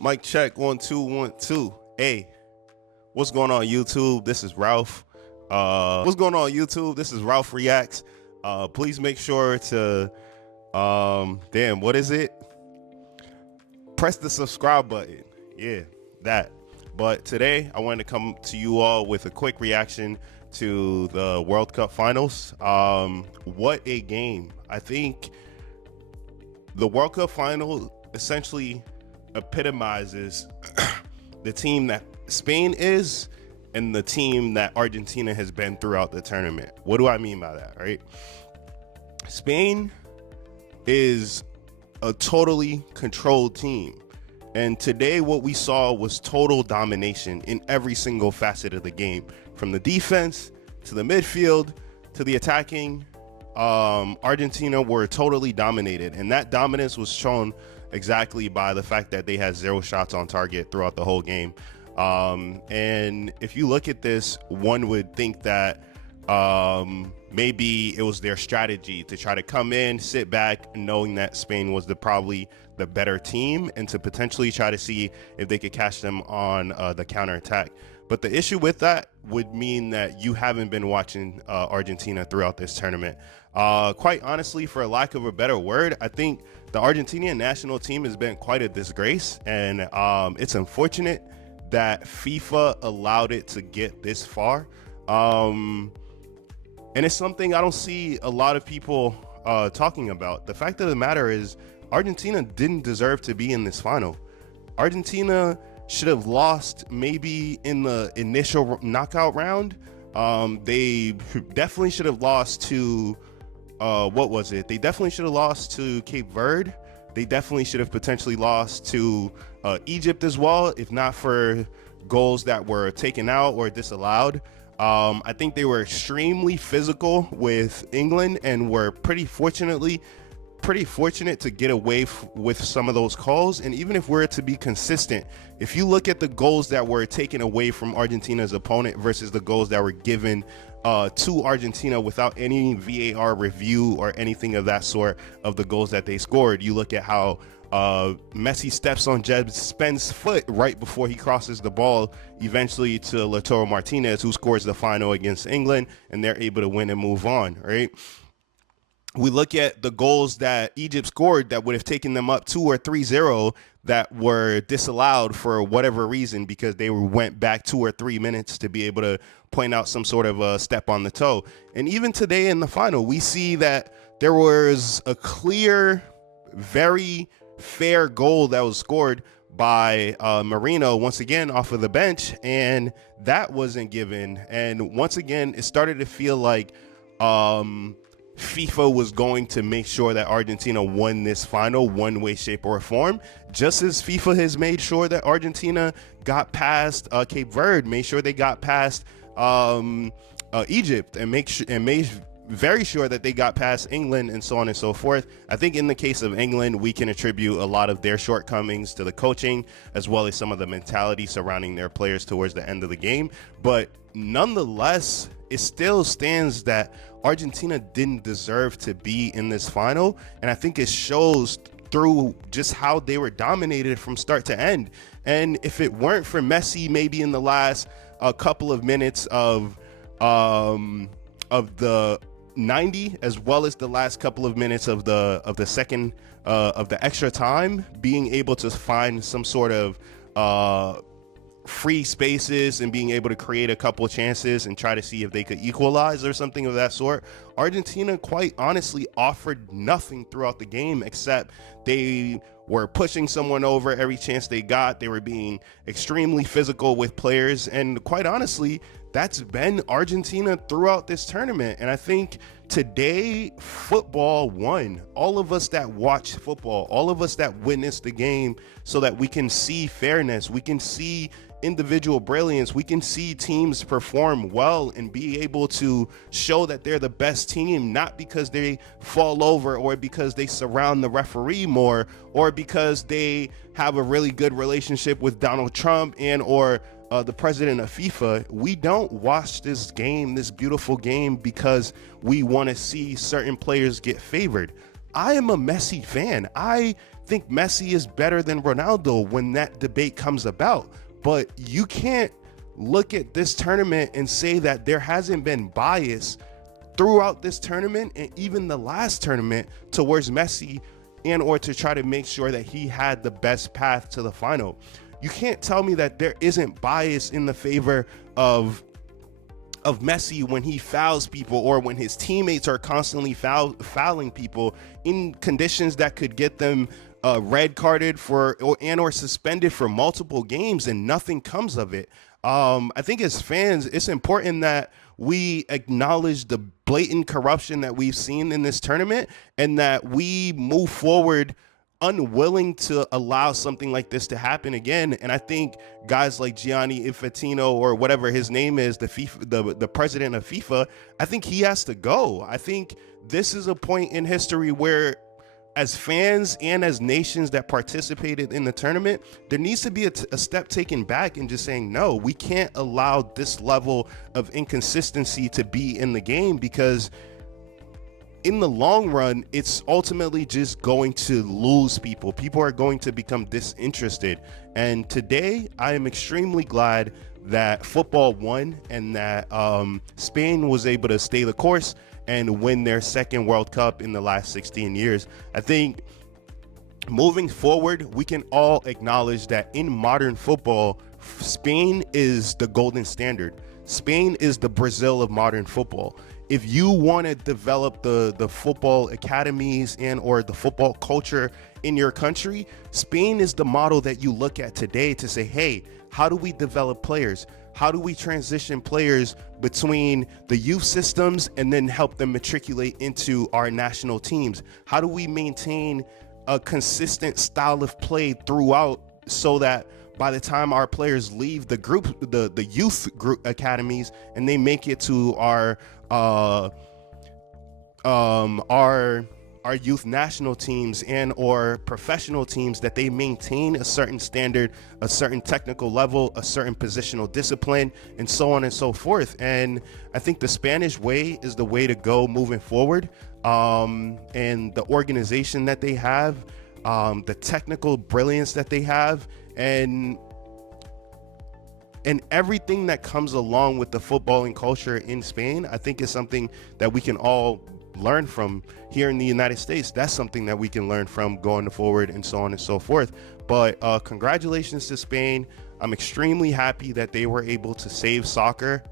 Mic check 1 2 1 2. Hey, what's going on YouTube? This is Ralph. What's going on YouTube? This is Ralph Reacts. Please make sure to what is it? Press the subscribe button. Yeah, that. But today I wanted to come to you all with a quick reaction to the World Cup finals. What a game. I think the World Cup final essentially epitomizes the team that Spain is and the team that Argentina has been throughout the tournament. What do I mean by that, right? Spain is a totally controlled team. And today what we saw was total domination in every single facet of the game, from the defense to the midfield to the attacking. Argentina were totally dominated, and that dominance was shown exactly by the fact that they had 0 shots on target throughout the whole game. And if you look at this, one would think that maybe it was their strategy to try to come in, sit back, knowing that Spain was probably the better team, and to potentially try to see if they could catch them on the counterattack. But the issue with that would mean that you haven't been watching Argentina throughout this tournament. Quite honestly, for a lack of a better word, I think the Argentinian national team has been quite a disgrace, and it's unfortunate that FIFA allowed it to get this far. And it's something I don't see a lot of people talking about. The fact of the matter is, Argentina didn't deserve to be in this final. Argentina should have lost maybe in the initial knockout round. They definitely should have lost to what was it? They definitely should have lost to Cape Verde. They definitely should have potentially lost to Egypt as well, if not for goals that were taken out or disallowed. I think they were extremely physical with England and were pretty fortunate to get away with some of those calls. And even if we're to be consistent, if you look at the goals that were taken away from Argentina's opponent versus the goals that were given to Argentina without any VAR review or anything of that sort of the goals that they scored, you look at how Messi steps on Jeb Spence's foot right before he crosses the ball eventually to Lautaro Martinez, who scores the final against England, and they're able to win and move on, right? We look at the goals that Egypt scored that would have taken them up 2 or 3-0 that were disallowed for whatever reason, because they went back 2 or 3 minutes to be able to point out some sort of a step on the toe. And even today in the final, we see that there was a clear, very fair goal that was scored by Marino, once again off of the bench, and that wasn't given. And once again, it started to feel like FIFA was going to make sure that Argentina won this final one way, shape, or form, just as FIFA has made sure that Argentina got past Cape Verde, made sure they got past Egypt, and made very sure that they got past England, and so on and so forth. I think in the case of England, we can attribute a lot of their shortcomings to the coaching, as well as some of the mentality surrounding their players towards the end of the game. But nonetheless, it still stands that Argentina didn't deserve to be in this final, and I think it shows through just how they were dominated from start to end. And if it weren't for Messi, maybe in the last couple of minutes of the 90, as well as the last couple of minutes of the second of the extra time, being able to find some sort of free spaces and being able to create a couple of chances and try to see if they could equalize or something of that sort, Argentina quite honestly offered nothing throughout the game, except they were pushing someone over every chance they got. They were being extremely physical with players, and quite honestly, that's been Argentina throughout this tournament. And I think today football won. All of us that watch football, all of us that witness the game, so that we can see fairness, we can see individual brilliance, we can see teams perform well and be able to show that they're the best team, not because they fall over or because they surround the referee more or because they have a really good relationship with Donald Trump and or the president of FIFA. We don't watch this game, this beautiful game, because we want to see certain players get favored. I am a Messi fan. I think Messi is better than Ronaldo when that debate comes about. But you can't look at this tournament and say that there hasn't been bias throughout this tournament and even the last tournament towards Messi, and or to try to make sure that he had the best path to the final. You can't tell me that there isn't bias in the favor of Messi when he fouls people, or when his teammates are constantly fouling people in conditions that could get them red carded for or suspended for multiple games, and nothing comes of it. I think as fans, it's important that we acknowledge the blatant corruption that we've seen in this tournament, and that we move forward unwilling to allow something like this to happen again. And I think guys like Gianni Infantino, or whatever his name is, the president of FIFA, I think he has to go. I think this is a point in history where, as fans and as nations that participated in the tournament, there needs to be a step taken back and just saying, no, we can't allow this level of inconsistency to be in the game, because in the long run, it's ultimately just going to lose people. People are going to become disinterested. And today, I am extremely glad that football won, and that Spain was able to stay the course and win their second World Cup in the last 16 years. I think moving forward, we can all acknowledge that in modern football, Spain is the golden standard. Spain is the Brazil of modern football. If you want to develop the football academies and or the football culture in your country, Spain is the model that you look at today to say, hey, how do we develop players? How do we transition players between the youth systems and then help them matriculate into our national teams? How do we maintain a consistent style of play throughout, so that by the time our players leave the group, the youth group academies, and they make it to our youth national teams and or professional teams, that they maintain a certain standard, a certain technical level, a certain positional discipline, and so on and so forth. And I think the Spanish way is the way to go moving forward. And the organization that they have, the technical brilliance that they have, and everything that comes along with the footballing culture in Spain, I think is something that we can all learn from here in the United States. That's something that we can learn from going forward, and so on and so forth. But congratulations to Spain. I'm extremely happy that they were able to save soccer,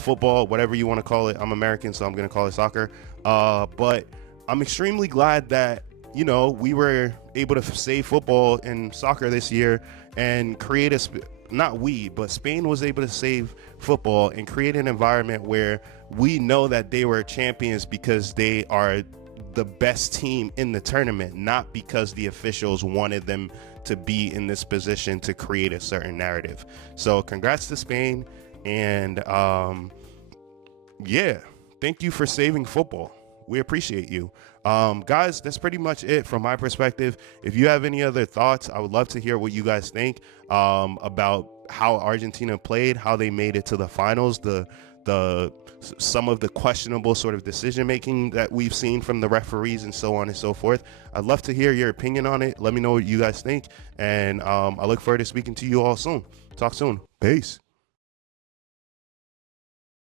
football, whatever you want to call it. I'm American, so I'm going to call it soccer. But I'm extremely glad that, you know, we were able to save football and soccer this year and create but Spain was able to save football and create an environment where we know that they were champions because they are the best team in the tournament, not because the officials wanted them to be in this position to create a certain narrative. So congrats to Spain. And yeah, thank you for saving football. We appreciate you. Guys, that's pretty much it from my perspective. If you have any other thoughts, I would love to hear what you guys think about how Argentina played, how they made it to the finals, some of the questionable sort of decision making that we've seen from the referees, and so on and so forth. I'd love to hear your opinion on it. Let me know what you guys think. And I look forward to speaking to you all soon. Talk soon. Peace.